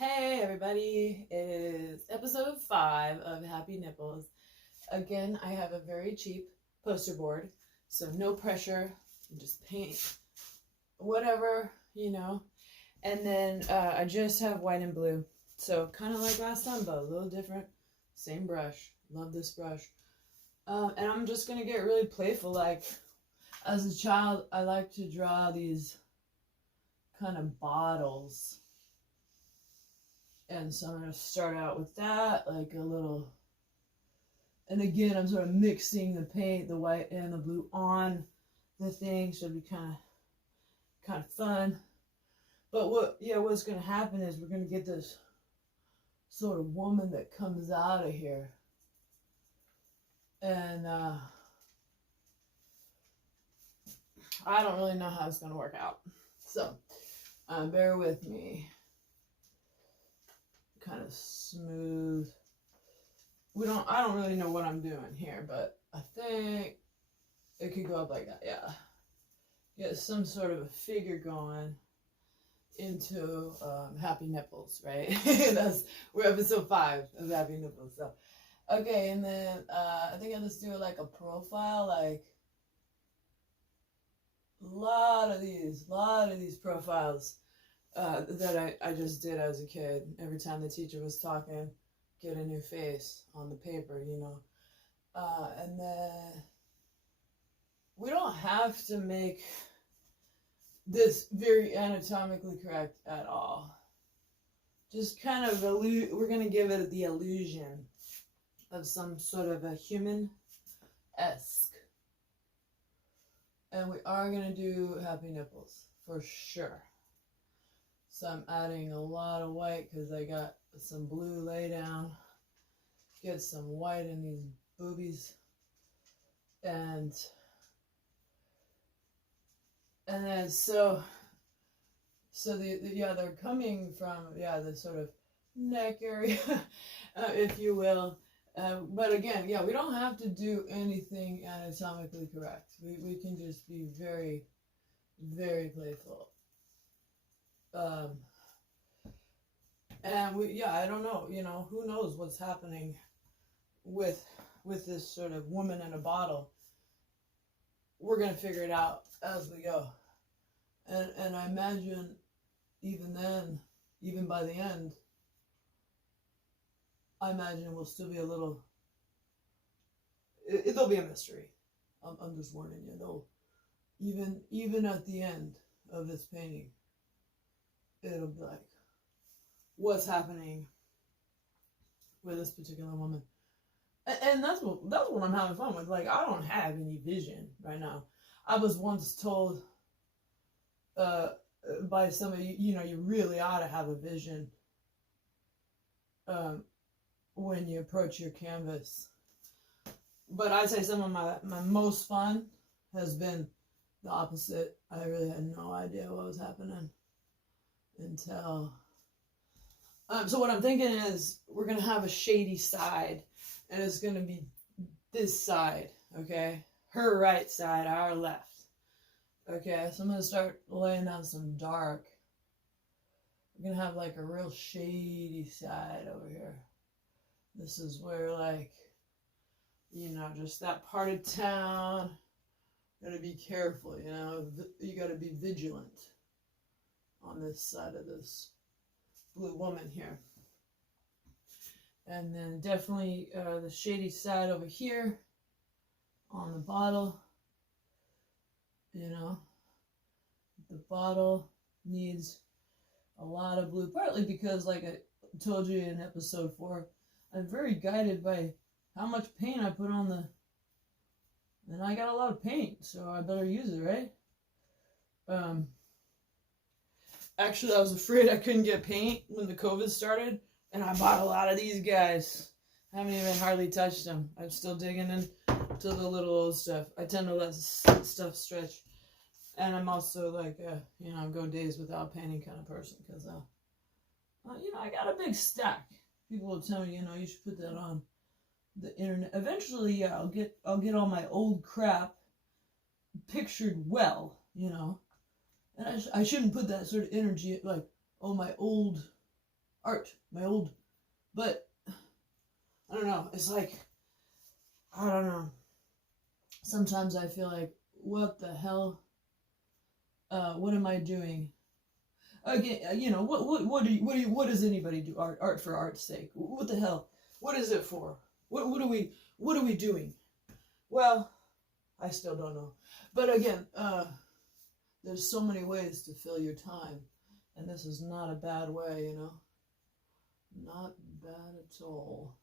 Hey everybody, it is episode 5 of Happy Nipples. Again, I have a very cheap poster board, so no pressure, just paint whatever, And then I just have white and blue, so kind of like last time, but a little different. Same brush, love this brush. And I'm just gonna get really playful. Like, as a child, I like to draw these kind of bottles. And so I'm going to start out with that, like a little, and again, I'm sort of mixing the paint, the white and the blue on the thing, so it'll be kind of fun. But what's going to happen is we're going to get this sort of woman that comes out of here. And I don't really know how it's going to work out. So, bear with me. Kind of smooth. I don't really know what I'm doing here, but I think it could go up like that. Yeah. Get some sort of a figure going into Happy Nipples, right? We're episode 5 of Happy Nipples. So, okay, and then I think I'll just do like a profile, like a lot of these profiles. That I just did as a kid. Every time the teacher was talking, get a new face on the paper, And then we don't have to make this very anatomically correct at all. Just kind of we're going to give it the illusion of some sort of a human-esque. And we are going to do Happy Nipples, for sure. So I'm adding a lot of white because I got some blue lay down. Get some white in these boobies. And then so they're coming from, the sort of neck area, if you will. But again, we don't have to do anything anatomically correct. We can just be very, very playful. And I don't know, who knows what's happening with this sort of woman in a bottle. We're going to figure it out as we go. And I imagine even then, even by the end, I imagine we'll still be a little, it'll be a mystery. I'm just warning you, even at the end of this painting, it'll be like, what's happening with this particular woman? And that's what I'm having fun with. Like, I don't have any vision right now. I was once told by somebody, you really ought to have a vision when you approach your canvas. But I'd say some of my most fun has been the opposite. I really had no idea what was happening until... so what I'm thinking is we're going to have a shady side, and it's going to be this side, okay? Her right side, our left. Okay, so I'm going to start laying down some dark. We're going to have like a real shady side over here. This is where, like, just that part of town, got to be careful, you got to be vigilant on this side of this blue woman here. And then definitely the shady side over here on the bottle. The bottle needs a lot of blue, partly because, like I told you in episode 4, I'm very guided by how much paint I put on and I got a lot of paint, so I better use it, right? Actually, I was afraid I couldn't get paint when the COVID started, and I bought a lot of these guys. I haven't even hardly touched them. I'm still digging into the little old stuff. I tend to let stuff stretch. And I'm also like, go days without painting kind of person, because, I got a big stack. People will tell me, you should put that on the internet. Eventually, I'll get all my old crap pictured well, And I shouldn't put that sort of energy, like, all my old art, my old, but I don't know. It's like, I don't know. Sometimes I feel like, what the hell? What am I doing? Again, you know, what does anybody do? Art for art's sake. What the hell? What is it for? What are we doing? Well, I still don't know. But again, there's so many ways to fill your time, and this is not a bad way, you know. Not bad at all.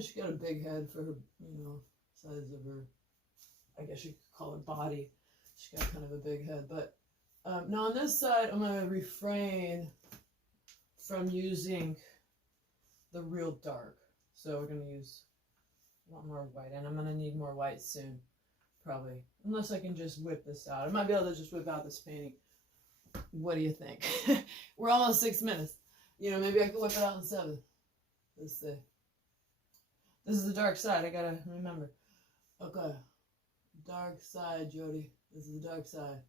She got a big head for her, you know, size of her, I guess you could call it body. She got kind of a big head. But now on this side, I'm going to refrain from using the real dark. So we're going to use a lot more white. And I'm going to need more white soon, probably. Unless I can just whip this out. I might be able to just whip out this painting. What do you think? We're almost 6 minutes. You know, maybe I could whip it out in 7. Let's see. This is the dark side. I gotta remember. Okay. Dark side, Jody. This is the dark side.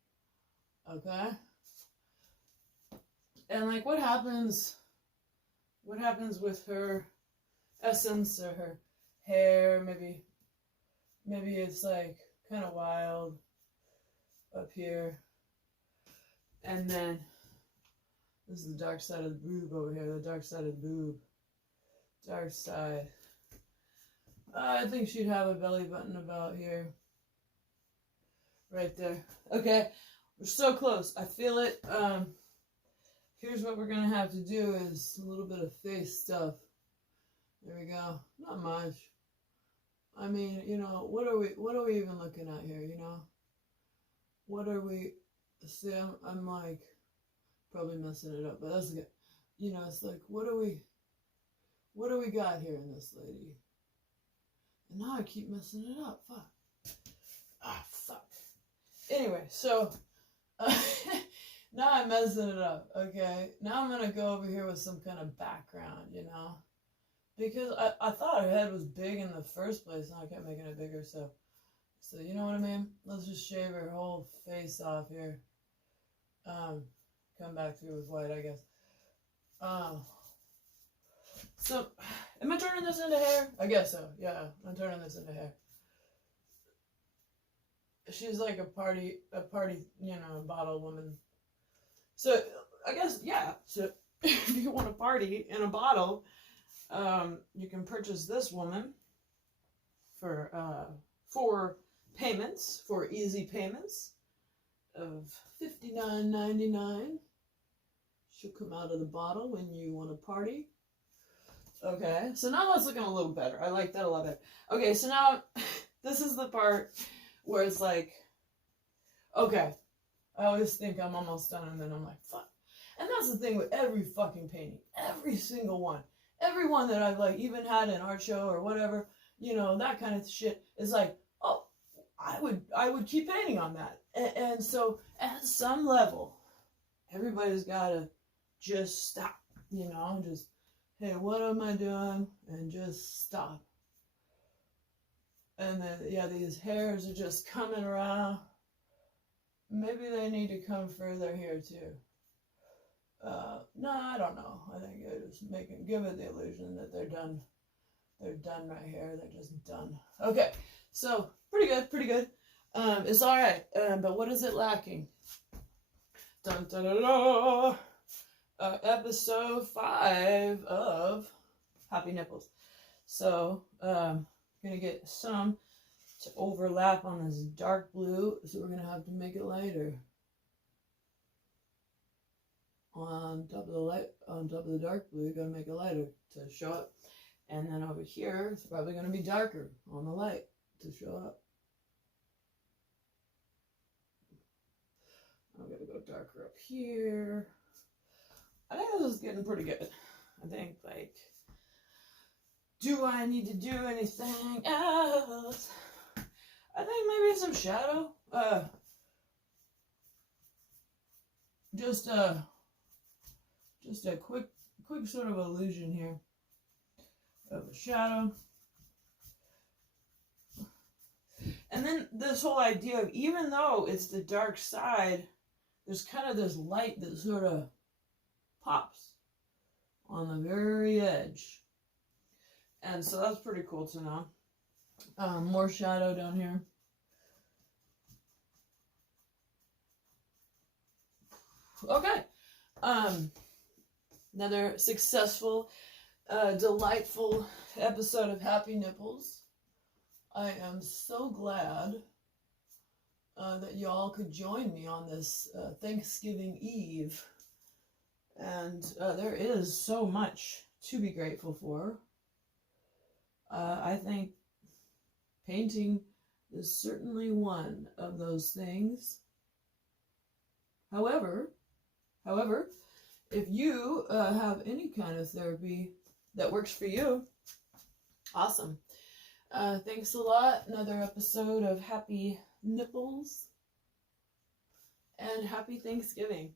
Okay? And like, what happens with her essence or her hair? Maybe it's like kind of wild up here. And then this is the dark side of the boob over here. The dark side of the boob. Dark side. I think she'd have a belly button about here. Right there. Okay. We're so close. I feel it. Here's what we're going to have to do is a little bit of face stuff. There we go. Not much. I mean, you know, what are we even looking at here, you know? What are we... See, I'm like probably messing it up, but that's good. You know, it's like, what do we got here in this lady? And now I keep messing it up. Fuck. Fuck. Anyway, so now I'm messing it up. Okay, now I'm gonna go over here with some kind of background, you know, because I thought her head was big in the first place, and I kept making it bigger. So you know what I mean? Let's just shave her whole face off here. Come back through with white, I guess. So, am I turning this into hair? I guess so. Yeah, I'm turning this into hair. She's like a party, you know, bottle woman. So, I guess, yeah. So, if you want to party in a bottle, you can purchase this woman for payments, for easy payments of $59.99. She'll come out of the bottle when you want to party. Okay, so now that's looking a little better. I like that a lot better. Okay, so now this is the part where it's like, okay, I always think I'm almost done, and then I'm like, fuck. And that's the thing with every fucking painting. Every single one. Every one that I've like even had an art show or whatever, you know, that kind of shit is like, oh, I would keep painting on that. And so at some level, everybody's got to just stop, you know, just, hey, what am I doing? And just stop. And then, yeah, these hairs are just coming around. Maybe they need to come further here too. No, I don't know. I think I just give it the illusion that they're done. They're done right here. They're just done. Okay, so pretty good. It's all right. But what is it lacking? Dun, dun, dun, dun. Episode 5 of Happy Nipples. So, gonna get some to overlap on this dark blue, so we're gonna have to make it lighter. On top of the dark blue, you're gonna make it lighter to show up. And then over here, it's probably gonna be darker on the light to show up. I'm gonna go darker up here. I think this is getting pretty good. I think, like, do I need to do anything else? I think maybe some shadow. Just a quick sort of illusion here of a shadow. And then this whole idea of, even though it's the dark side, there's kind of this light that sort of pops. on the very edge. And so that's pretty cool to know. More shadow down here. Okay. Another successful, delightful episode of Happy Nipples. I am so glad that y'all could join me on this Thanksgiving Eve. And there is so much to be grateful for. I think painting is certainly one of those things. However, if you have any kind of therapy that works for you, awesome. Thanks a lot. Another episode of Happy Nipples. And happy Thanksgiving.